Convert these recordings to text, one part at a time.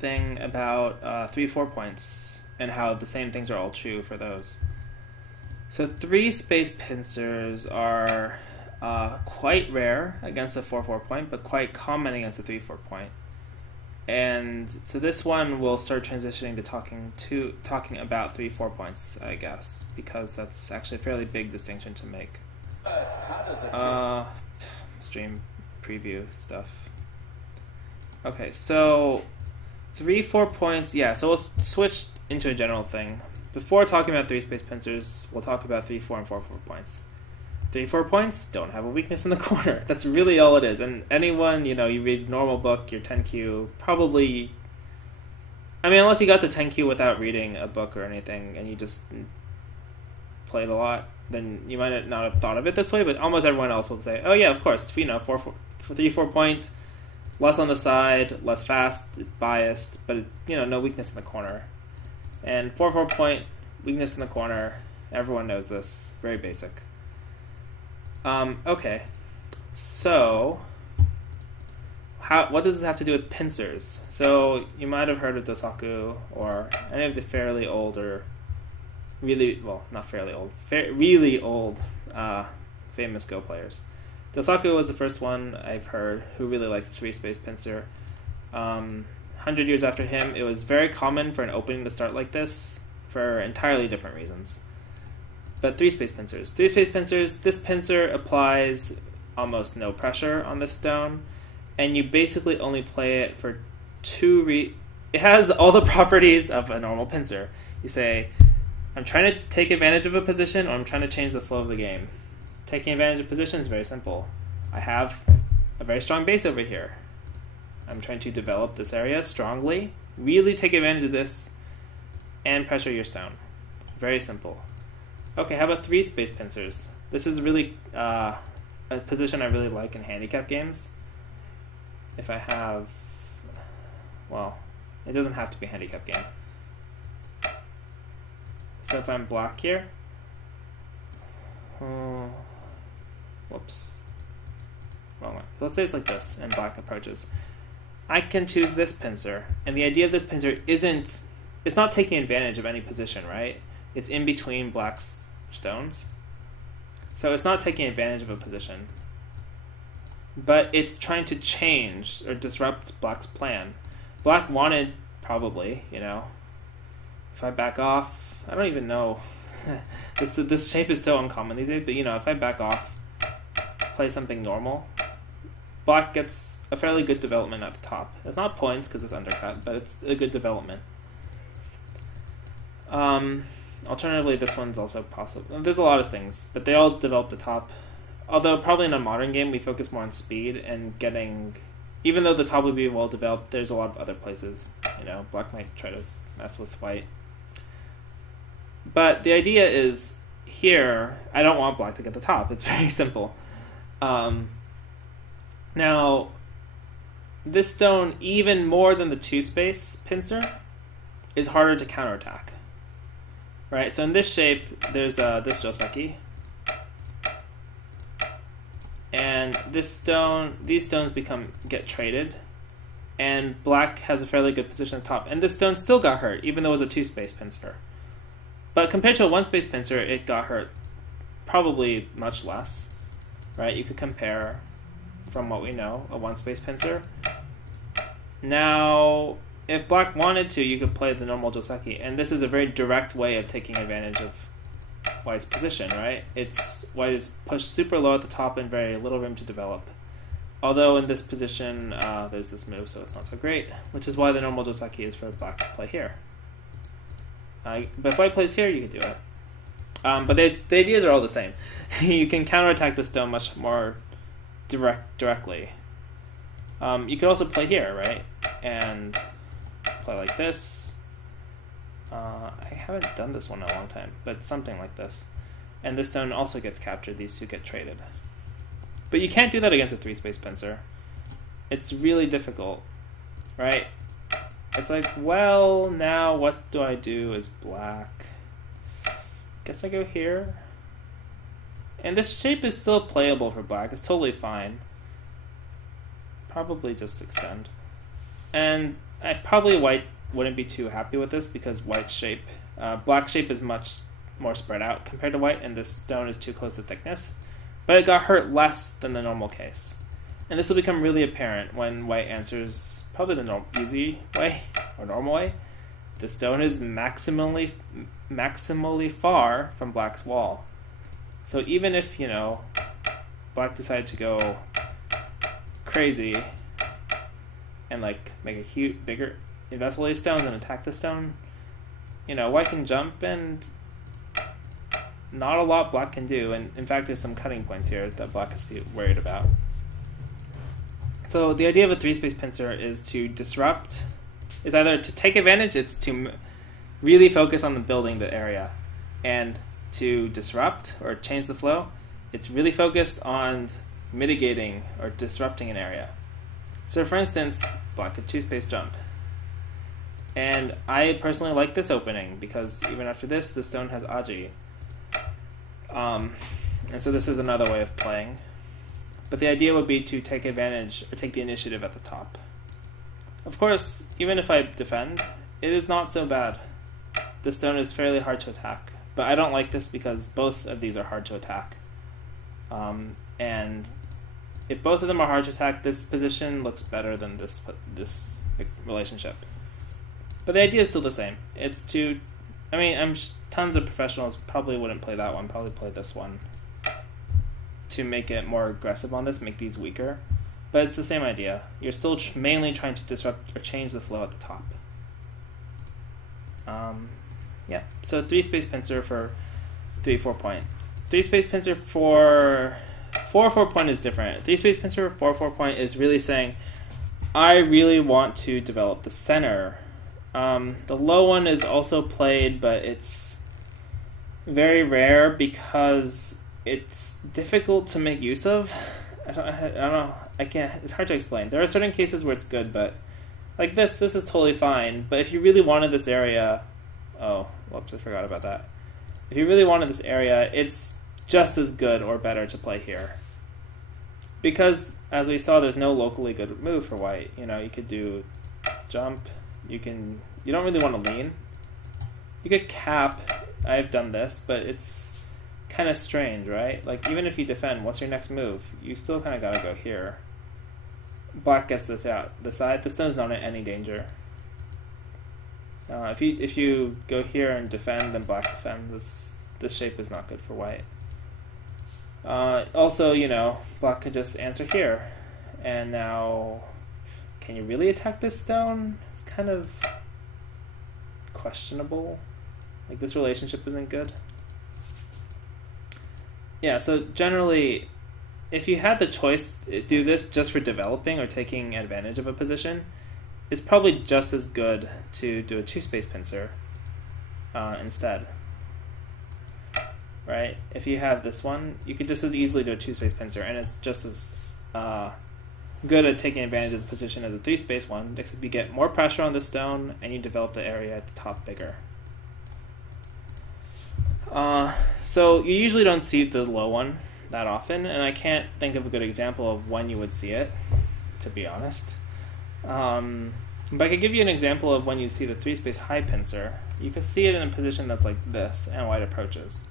thing about 3-4 points and how the same things are all true for those. So 3 space pincers are quite rare against a 4-4 point, but quite common against a 3-4 point. And so this one will start transitioning to talking about 3-4 points, I guess, because that's actually a fairly big distinction to make. How does it Stream preview stuff. Okay, so 3-4 points, yeah, so we'll switch into a general thing. Before talking about 3 space pincers, we'll talk about 3-4 and 4-4 points. 3-4 points don't have a weakness in the corner. That's really all it is. And anyone, you read normal book, your 10Q, probably... I mean, unless you got the 10Q without reading a book or anything, and you just played a lot, then you might not have thought of it this way, but almost everyone else will say, oh yeah, of course, 3-4 point, less on the side, less fast, biased, but, no weakness in the corner. And 4-4 point, weakness in the corner, everyone knows this, very basic. Okay, so what does this have to do with pincers? So you might have heard of Dosaku or any of the fairly old or really old famous Go players. Dosaku was the first one I've heard who really liked the 3 space pincer. 100 years after him, it was very common for an opening to start like this for entirely different reasons. But 3 space pincers. 3 space pincers, this pincer applies almost no pressure on this stone, and you basically only play it for it has all the properties of a normal pincer. You say, I'm trying to take advantage of a position, or I'm trying to change the flow of the game. Taking advantage of position is very simple. I have a very strong base over here. I'm trying to develop this area strongly, really take advantage of this, and pressure your stone. Very simple. Okay, how about 3 space pincers? This is really a position I really like in handicap games. If I have... Well, it doesn't have to be a handicap game. So if I'm black here... whoops. Wrong one. Let's say it's like this, and black approaches. I can choose this pincer, and the idea of this pincer isn't... It's not taking advantage of any position, right? It's in between black's stones. So it's not taking advantage of a position. But it's trying to change or disrupt black's plan. Black wanted, probably, if I back off, I don't even know. This shape is so uncommon these days, but if I back off, play something normal, black gets a fairly good development at the top. It's not points because it's undercut, but it's a good development. Alternatively, this one's also possible. There's a lot of things, but they all develop the top. Although probably in a modern game, we focus more on speed and getting... Even though the top would be well developed, there's a lot of other places. Black might try to mess with white. But the idea is, here, I don't want black to get the top. It's very simple. Now, this stone, even more than the 2 space pincer, is harder to counterattack. Right, so in this shape, there's this Joseki, and these stones get traded, and black has a fairly good position at the top, and this stone still got hurt, even though it was a 2 space pincer. But compared to a 1 space pincer, it got hurt probably much less. Right, you could compare, from what we know, a 1 space pincer. Now, if black wanted to, you could play the normal Joseki, and this is a very direct way of taking advantage of white's position, right? White is pushed super low at the top and very little room to develop. Although in this position, there's this move, so it's not so great, which is why the normal Joseki is for black to play here. But if white plays here, you can do it. But the ideas are all the same. You can counterattack the stone much more directly. You could also play here, right? And play like this. I haven't done this one in a long time, but something like this. And this stone also gets captured. These two get traded. But you can't do that against a 3 space pincer. It's really difficult, right? It's like, well, now what do I do as black? Guess I go here. And this shape is still playable for black. It's totally fine. Probably just extend. And Probably white wouldn't be too happy with this because white's shape, black shape is much more spread out compared to white, and this stone is too close to thickness. But it got hurt less than the normal case. And this will become really apparent when white answers probably the easy way, or normal way. The stone is maximally far from black's wall. So even if, black decided to go crazy and like make a huge, bigger, invest all these stones and attack the stone, white can jump and not a lot black can do. And in fact, there's some cutting points here that black has to be worried about. So the idea of a 3-space pincer is to disrupt, is either to take advantage, it's to really focus on the building the area, and to disrupt or change the flow, it's really focused on mitigating or disrupting an area. So for instance, black could 2-space jump. And I personally like this opening because even after this, the stone has Aji. And so this is another way of playing. But the idea would be to take advantage or take the initiative at the top. Of course, even if I defend, it is not so bad. The stone is fairly hard to attack. But I don't like this because both of these are hard to attack. And if both of them are hard to attack, this position looks better than this relationship. But the idea is still the same. It's to, tons of professionals probably wouldn't play that one, probably play this one to make it more aggressive on this, make these weaker. But it's the same idea. You're still mainly trying to disrupt or change the flow at the top. Yeah, so 3-space pincer for 3-4 point. 3-space pincer for 4-4 point is different. 3-space pincer for 4-4 point is really saying, I really want to develop the center. The low one is also played, but it's very rare because it's difficult to make use of. I don't know. It's hard to explain. There are certain cases where it's good, but like this is totally fine. But if you really wanted this area, oh, whoops, I forgot about that. If you really wanted this area, it's just as good or better to play here. Because, as we saw, there's no locally good move for white. You could do jump. You don't really want to lean. You could cap. I've done this, but it's kind of strange, right? Like, even if you defend, what's your next move? You still kind of got to go here. Black gets this out. The side, the stone's not in any danger. If you go here and defend, then black defends. This shape is not good for white. Also, black could just answer here. And now, can you really attack this stone? It's kind of questionable. Like, this relationship isn't good. Yeah, so generally, if you had the choice to do this just for developing or taking advantage of a position, it's probably just as good to do a 2-space pincer instead. Right? If you have this one, you could just as easily do a 2-space pincer, and it's just as good at taking advantage of the position as a 3-space one, except you get more pressure on the stone, and you develop the area at the top bigger. So you usually don't see the low one that often, and I can't think of a good example of when you would see it, to be honest. But I could give you an example of when you see the 3-space high pincer. You can see it in a position that's like this, and white approaches.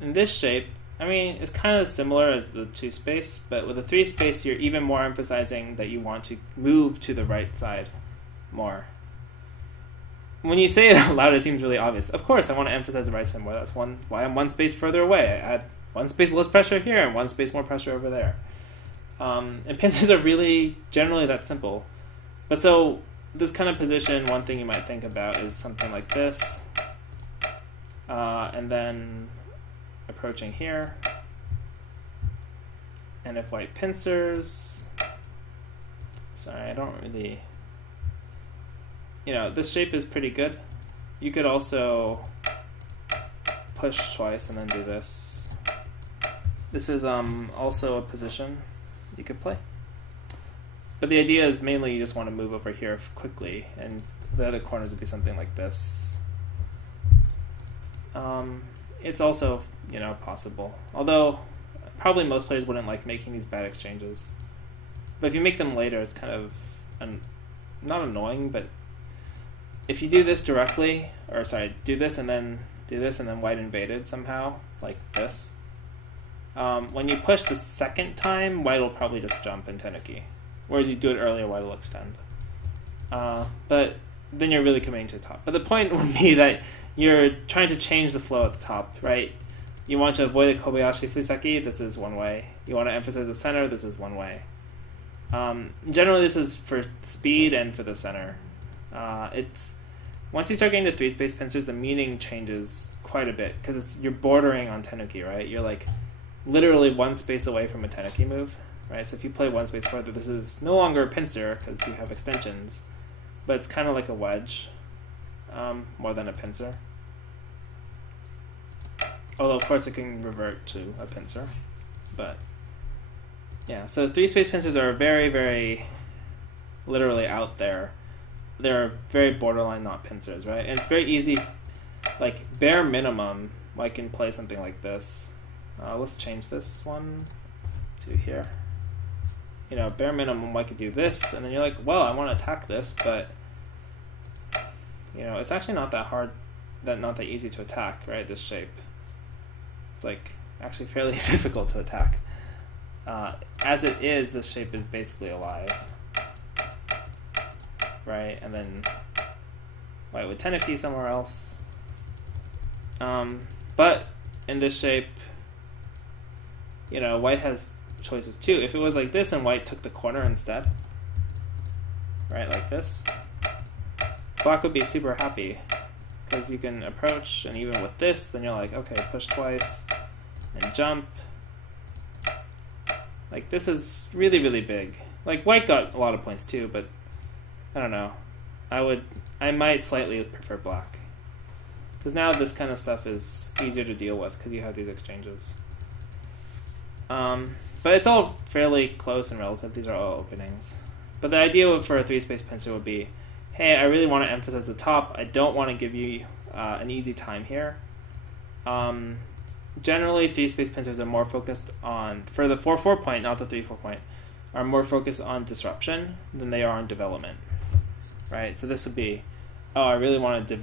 In this shape, it's kind of similar as the 2-space, but with a 3-space, you're even more emphasizing that you want to move to the right side more. When you say it out loud, it seems really obvious. Of course, I want to emphasize the right side more. That's why I'm 1 space further away. I add 1 space less pressure here and 1 space more pressure over there. And pincers are really generally that simple. But so this kind of position, one thing you might think about is something like this. And then approaching here. And if white pincers... Sorry, I don't really... this shape is pretty good. You could also push twice and then do this. This is also a position you could play. But the idea is mainly you just want to move over here quickly, and the other corners would be something like this. It's also, possible. Although, probably most players wouldn't like making these bad exchanges. But if you make them later, it's kind of not annoying, but if you do this directly, or sorry, do this and then white invaded somehow, like this, when you push the second time, white will probably just jump in Tenuki. Whereas you do it earlier, white will extend. But then you're really committing to the top. But the point would be that you're trying to change the flow at the top, right? You want to avoid a Kobayashi Fuseki, this is one way. You want to emphasize the center, this is one way. Generally, this is for speed and for the center. It's once you start getting to three-space pincers, the meaning changes quite a bit because you're bordering on Tenuki, right? You're like literally one space away from a Tenuki move, right? So if you play one space further, this is no longer a pincer because you have extensions, but it's kind of like a wedge more than a pincer. Although, of course, it can revert to a pincer. But, yeah, so three-space pincers are very, very literally out there. They're very borderline not pincers, right? And it's very easy, like, bare minimum, I can play something like this. Let's change this one to here. You know, bare minimum, I could do this, and then you're like, well, I want to attack this, but, you know, it's actually not that hard, not that easy to attack, right, this shape. It's like actually fairly difficult to attack. As it is, this shape is basically alive, right? And then white with Tenuki somewhere else. But in this shape, you know, white has choices too. If it was like this and white took the corner instead, right, like this, black would be super happy. Because you can approach, and even with this, then you're like, okay, push twice, and jump. Like, this is really, really big. Like, white got a lot of points too, but I don't know. I might slightly prefer black. Because now this kind of stuff is easier to deal with, because you have these exchanges. But it's all fairly close and relative. These are all openings. But the idea for a three-space pincer would be, hey, I really want to emphasize the top. I don't want to give you an easy time here. Generally, three-space pincers are more focused on, for the 4-4 point, not the 3-4 point, are more focused on disruption than they are on development, right? So this would be, oh, I really want to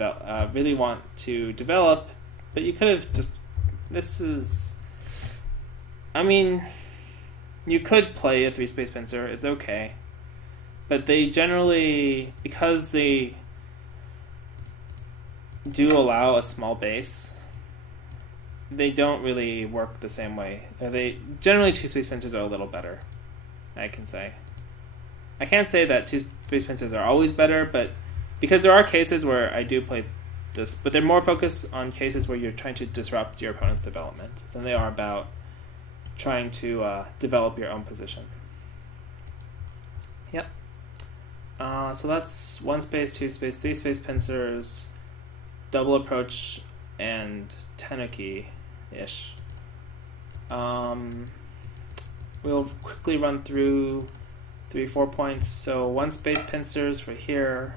develop, but you could have just, this is, I mean, you could play a three-space pincer. It's okay. But they generally, because they do allow a small base, they don't really work the same way. They generally, two-space pincers are a little better, I can say. I can't say that two-space pincers are always better, but because there are cases where I do play this, but they're more focused on cases where you're trying to disrupt your opponent's development than they are about trying to develop your own position. Yep. So that's one space, two space, three space pincers, double approach, and Tenuki-ish. We'll quickly run through 3-4 points. So one space pincers for here.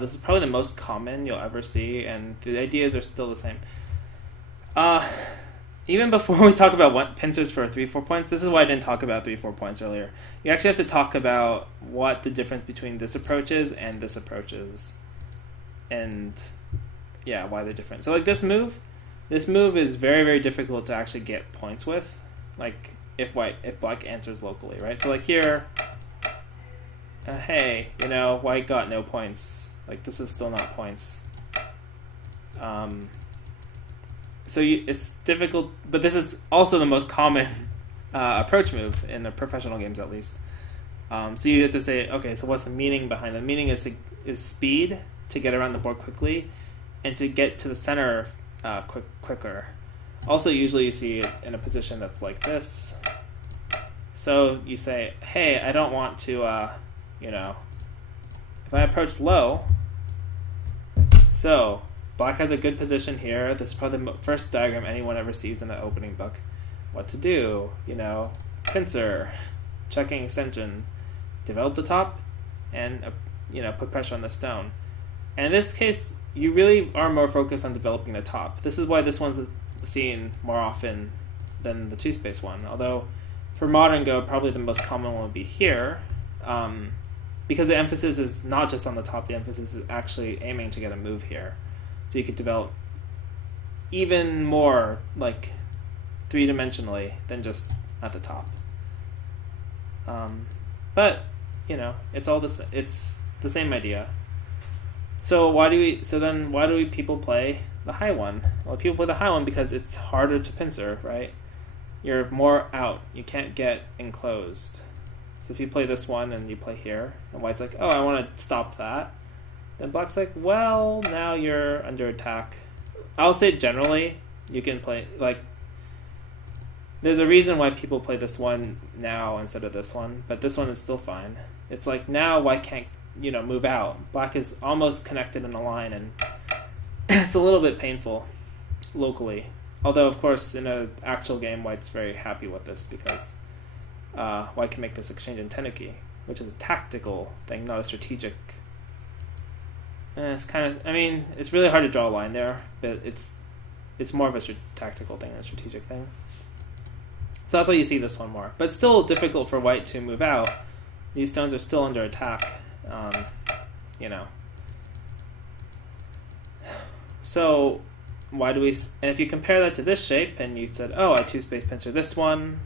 This is probably the most common you'll ever see, and the ideas are still the same. Even before we talk about pincers for 3-4 points, this is why I didn't talk about 3-4 points earlier. You actually have to talk about what the difference between this approach is and this approach is. And, yeah, why they're different. So, like, this move is very, very difficult to actually get points with. Like, if black answers locally, right? So, like, here, hey, you know, white got no points. Like, this is still not points. So it's difficult, but this is also the most common approach move in the professional games, at least. So you have to say, okay, so what's the meaning behind it? The meaning is speed, to get around the board quickly, and to get to the center quicker. Also, usually you see it in a position that's like this. So you say, hey, I don't want to, you know, if I approach low, so black has a good position here. This is probably the first diagram anyone ever sees in an opening book. What to do, you know, pincer, checking extension, develop the top, and, you know, put pressure on the stone. And in this case, you really are more focused on developing the top. This is why this one's seen more often than the two-space one. Although, for modern Go, probably the most common one would be here. because the emphasis is not just on the top, the emphasis is actually aiming to get a move here. So you could develop even more, like, three-dimensionally than just at the top. But, you know, it's the same idea. So why do people play the high one? Well, people play the high one because it's harder to pincer, right? You're more out. You can't get enclosed. So if you play this one and you play here, and white's like, oh, I want to stop that, then black's like, well, now you're under attack. I'll say generally, you can play, like, there's a reason why people play this one now instead of this one, but this one is still fine. It's like, now white can't, move out. Black is almost connected in a line, and it's a little bit painful locally. Although, of course, in an actual game, white's very happy with this because white can make this exchange in Tenuki, which is a tactical thing, not a strategic. It's kind of, it's really hard to draw a line there, but it's more of a tactical thing than a strategic thing. So that's why you see this one more. But it's still difficult for white to move out. These stones are still under attack, So why do we... And if you compare that to this shape, and you said, oh, I two-space pincer this one,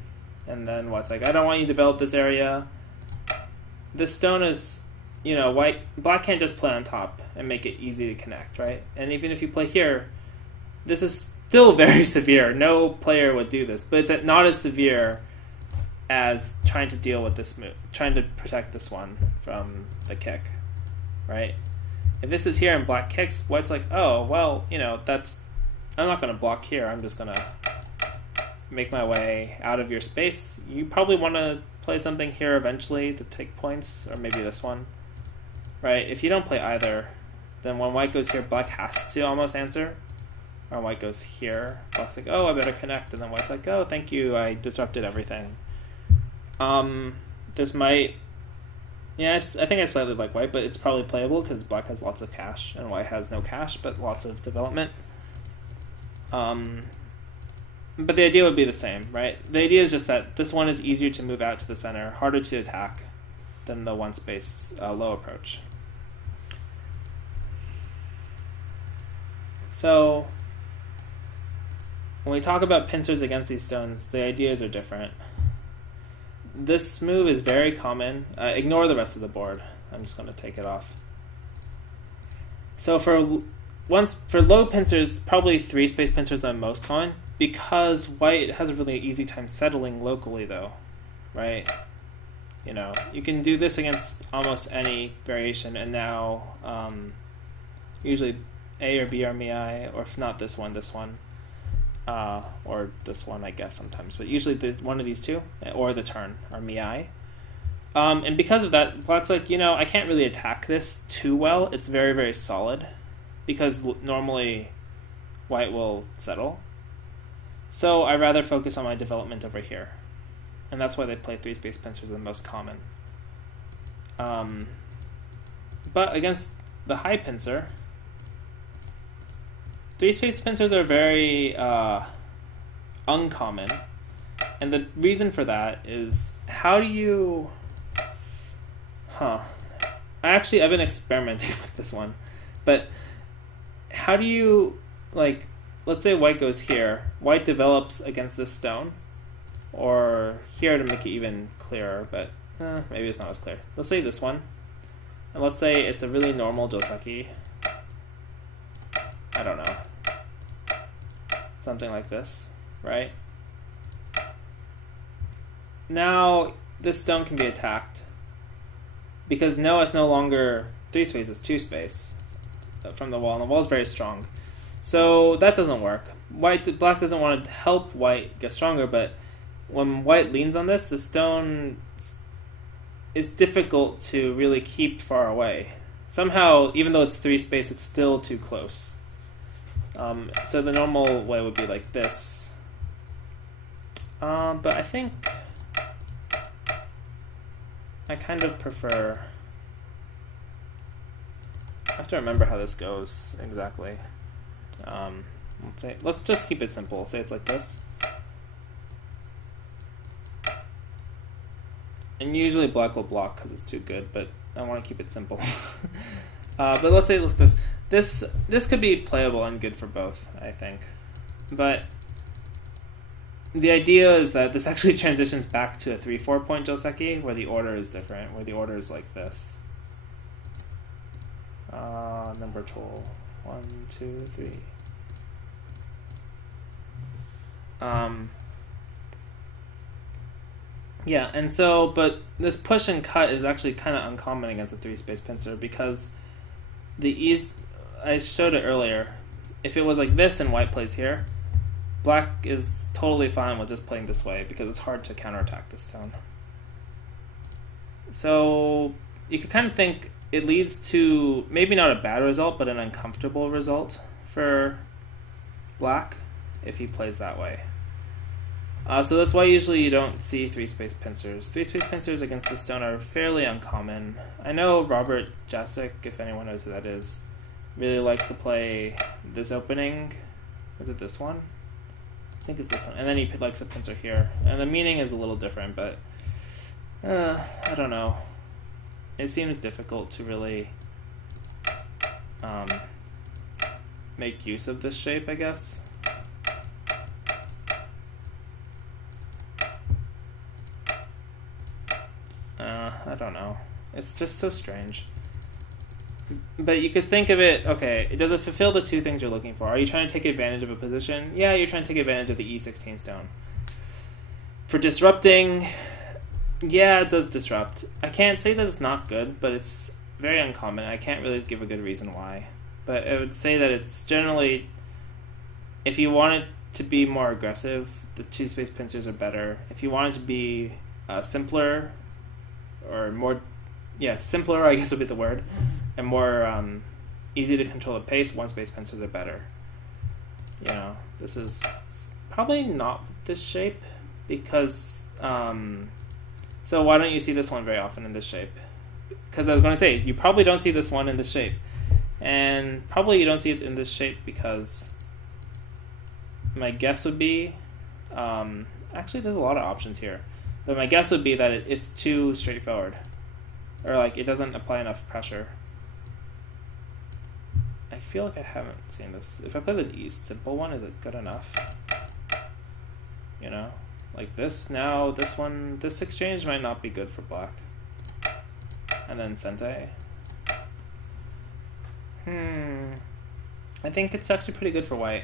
and then white's like, I don't want you to develop this area. This stone is, black can't just play on top and make it easy to connect, right? And even if you play here, this is still very severe. No player would do this, but it's not as severe as trying to deal with this move, trying to protect this one from the kick, right? If this is here and black kicks, white's like, oh, well, I'm not going to block here. I'm just going to make my way out of your space. You probably want to play something here eventually to take points, or maybe this one, right? If you don't play either, then when white goes here, black has to almost answer. Or white goes here, black's like, oh, I better connect, and then white's like, oh, thank you, I disrupted everything. This might... Yeah, I think I slightly like white, but it's probably playable because black has lots of cash, and white has no cash, but lots of development. But the idea would be the same, right? The idea is just that this one is easier to move out to the center, harder to attack than the one-space low approach. So... when we talk about pincers against these stones, the ideas are different. This move is very common. Ignore the rest of the board. I'm just going to take it off. So for low pincers, probably three-space pincers are the most common, because white has a really easy time settling locally, though, right? You can do this against almost any variation, and now usually A or B are Mii, or if not this one. Or this one, I guess, sometimes. But usually one of these two, or the turn, are Mii. And because of that, black's like, I can't really attack this too well. It's very, very solid. Because normally white will settle. So I rather focus on my development over here. And that's why they play three-space pincers the most common. But against the high pincer... three-space pincers are very uncommon, and the reason for that is, how do you... I've been experimenting with this one, but how do you, let's say white goes here, white develops against this stone, or here to make it even clearer, but maybe it's not as clear. Let's say this one, and let's say it's a really normal Joseki. I don't know. Something like this, right? Now, this stone can be attacked because now it's no longer three-space, it's two-space from the wall, and the wall is very strong. So that doesn't work. Black doesn't want to help white get stronger, but when white leans on this, the stone is difficult to really keep far away. Somehow, even though it's three-space, it's still too close. So the normal way would be like this. But I think I kind of prefer... I have to remember how this goes exactly. Let's just keep it simple. Say it's like this. And usually black will block because it's too good, but I want to keep it simple. But let's say this could be playable and good for both, I think. But the idea is that this actually transitions back to a 3-4 point joseki, where the order is different, where the order is like this. Number toll 1, 2, 3. Yeah, and so, but this push and cut is actually kind of uncommon against a 3-space pincer, because the ease, I showed it earlier, if it was like this and white plays here, black is totally fine with just playing this way, because it's hard to counterattack this tone. So you could kind of think it leads to maybe not a bad result, but an uncomfortable result for black if he plays that way. So that's why usually you don't see 3-space pincers. 3-space pincers against this stone are fairly uncommon. I know Robert Jacek, if anyone knows who that is, really likes to play this opening. Is it this one? I think it's this one. And then he likes a pincer here. And the meaning is a little different, but I don't know. It seems difficult to really make use of this shape, I guess. I don't know. It's just so strange. But you could think of it, okay, does it fulfill the two things you're looking for? Are you trying to take advantage of a position? Yeah, you're trying to take advantage of the E16 stone. For disrupting, yeah, it does disrupt. I can't say that it's not good, but it's very uncommon. I can't really give a good reason why. But I would say that it's generally, if you want it to be more aggressive, the 2-space pincers are better. If you want it to be simpler, or more, simpler, I guess would be the word, and more easy to control the pace, 1-space pincers are better. You know, this is probably not this shape, because, so why don't you see this one very often in this shape? Because I was going to say, you probably don't see this one in this shape. And probably you don't see it in this shape because my guess would be, actually there's a lot of options here. But my guess would be that it's too straightforward. Or like it doesn't apply enough pressure. I feel like I haven't seen this. If I play the East simple one, is it good enough? You know? Like this, now this one, this exchange might not be good for black. And then Sente. I think it's actually pretty good for white.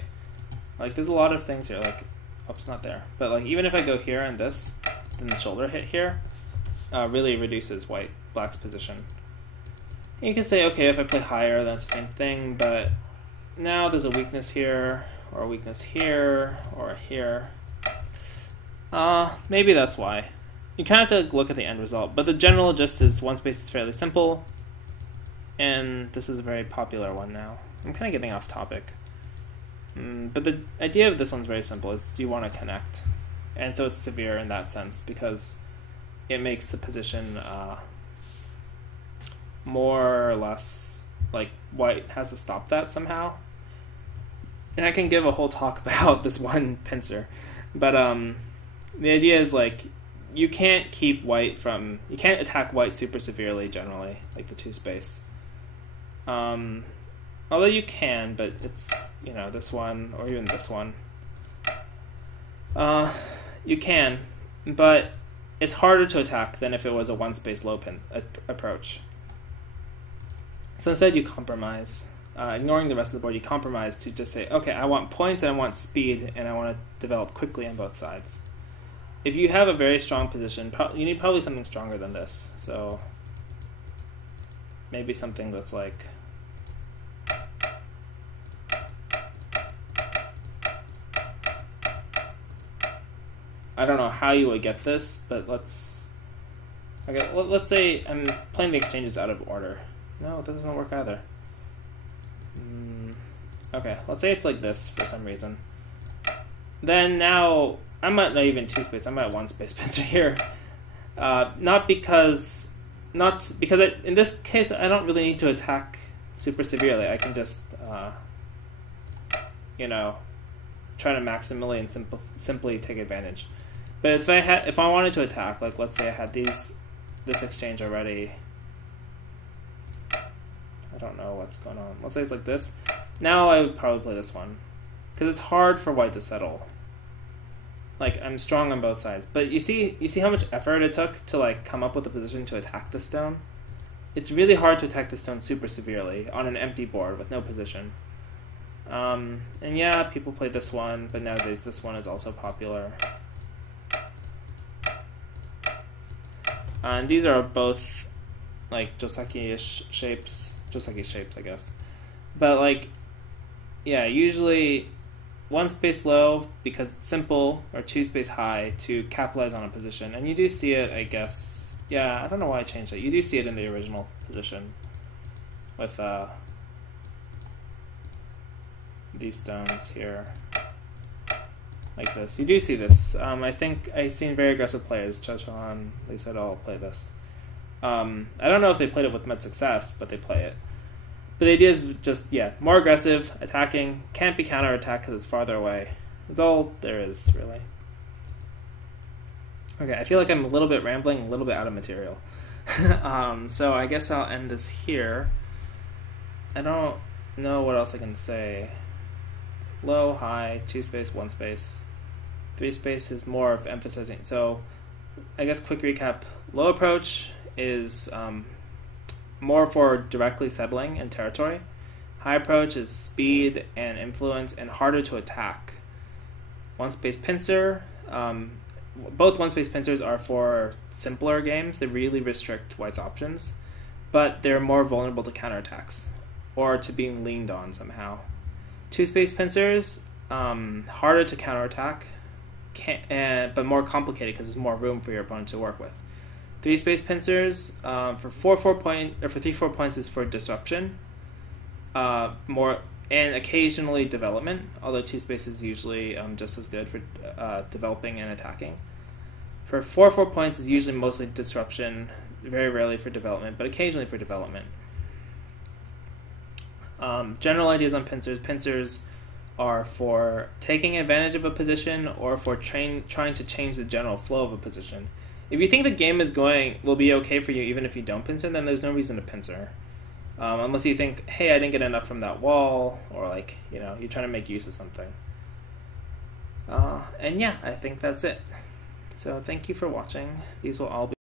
Like there's a lot of things here, like, oh, it's not there. But like even if I go here and this, then the shoulder hit here really reduces black's position. And you can say, okay, if I play higher, that's the same thing, but now there's a weakness here, or a weakness here, or here. Maybe that's why. You kind of have to look at the end result, but the general gist is 1-space is fairly simple, and this is a very popular one now. I'm kind of getting off topic. But the idea of this one's very simple. It's you want to connect. And so it's severe in that sense because it makes the position more or less like white has to stop that somehow. And I can give a whole talk about this one pincer. But the idea is like you can't you can't attack white super severely generally, like the 2-space. Although you can, but it's, you know, this one or even this one. You can, but it's harder to attack than if it was a 1-space low pin approach. So instead you compromise. Ignoring the rest of the board, you compromise to just say, okay, I want points and I want speed and I want to develop quickly on both sides. If you have a very strong position, you need probably something stronger than this. So maybe something that's like... I don't know how you would get this, but let's say I'm playing the exchanges out of order. No, that doesn't work either. Okay, let's say it's like this for some reason. Then now I'm at not even 2-space. I'm at 1-space pincer here. Not because in this case I don't really need to attack super severely. I can just you know, try to maximally and simply take advantage. But if I wanted to attack, like let's say I had this exchange already, don't know what's going on. Let's say it's like this. Now I would probably play this one. Because it's hard for white to settle. Like, I'm strong on both sides. But you see how much effort it took to like come up with a position to attack this stone? It's really hard to attack the stone super severely on an empty board with no position. And yeah, people play this one, but nowadays this one is also popular. And these are both like Joseki-ish shapes. Joseki shapes, I guess. But like, yeah, usually 1 space low because it's simple, or 2 space high to capitalize on a position. And you do see it, I guess. Yeah, I don't know why I changed it. You do see it in the original position with these stones here. Like this. You do see this. I think I've seen very aggressive players, Chochohan, Lee Sedol, play this. I don't know if they played it with much success, but they play it. But the idea is just, yeah, more aggressive, attacking, can't be counterattacked because it's farther away. That's all there is, really. Okay, I feel like I'm a little bit rambling, a little bit out of material. So I guess I'll end this here. I don't know what else I can say. Low, high, 2 space, 1 space. 3 space is more of emphasizing. So I guess quick recap. Low approach is more for directly settling in territory. High approach is speed and influence and harder to attack. 1 space pincer. Both 1 space pincers are for simpler games. They really restrict white's options, but they're more vulnerable to counterattacks or to being leaned on somehow. 2 space pincers, harder to counterattack, but more complicated because there's more room for your opponent to work with. 3 space pincers for 3/4 points is for disruption, more and occasionally development. Although 2 space is usually just as good for developing and attacking. For 4/4 points is usually mostly disruption, very rarely for development, but occasionally for development. General ideas on pincers. Pincers are for taking advantage of a position or for trying to change the general flow of a position. If you think the game will be okay for you even if you don't pincer, then there's no reason to pincer. Unless you think, hey, I didn't get enough from that wall, or like, you're trying to make use of something. And yeah, I think that's it. So thank you for watching. These will all be